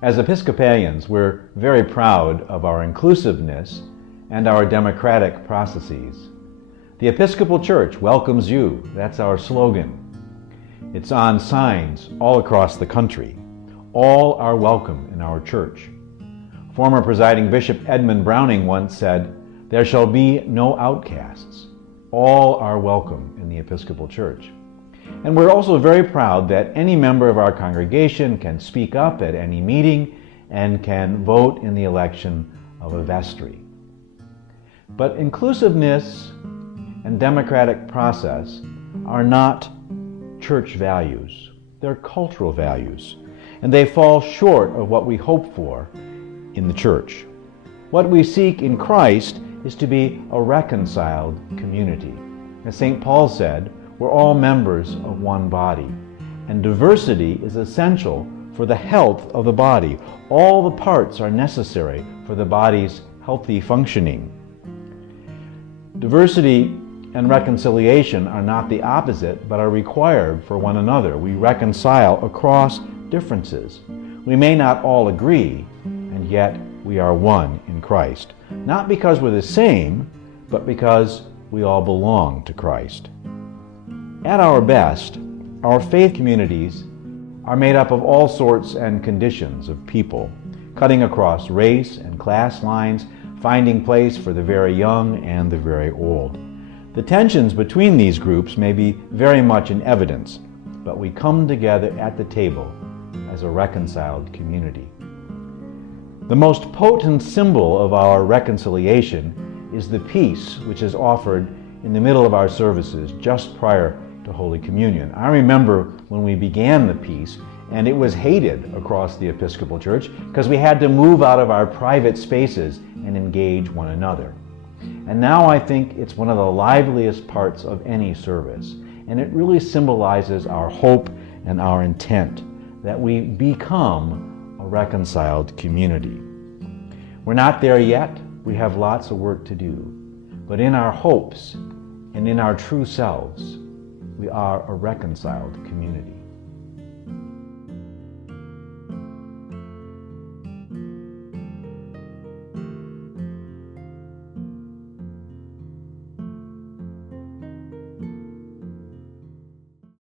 As Episcopalians, we're very proud of our inclusiveness and our democratic processes. The Episcopal Church welcomes you. That's our slogan. It's on signs all across the country. All are welcome in our church. Former presiding Bishop Edmund Browning once said, "There shall be no outcasts. All are welcome in the Episcopal Church." And we're also very proud that any member of our congregation can speak up at any meeting and can vote in the election of a vestry. But inclusiveness and democratic process are not church values. They're cultural values, and they fall short of what we hope for in the church. What we seek in Christ is to be a reconciled community. As St. Paul said, we're all members of one body, and diversity is essential for the health of the body. All the parts are necessary for the body's healthy functioning. Diversity and reconciliation are not the opposite, but are required for one another. We reconcile across differences. We may not all agree, and yet we are one in Christ. Not because we're the same, but because we all belong to Christ. At our best, our faith communities are made up of all sorts and conditions of people, cutting across race and class lines, finding place for the very young and the very old. The tensions between these groups may be very much in evidence, but we come together at the table as a reconciled community. The most potent symbol of our reconciliation is the peace which is offered in the middle of our services just prior to Holy Communion. I remember when we began the peace, and it was hated across the Episcopal Church because we had to move out of our private spaces and engage one another. And now I think it's one of the liveliest parts of any service, and it really symbolizes our hope and our intent that we become a reconciled community. We're not there yet. We have lots of work to do. But in our hopes and in our true selves, we are a reconciled community.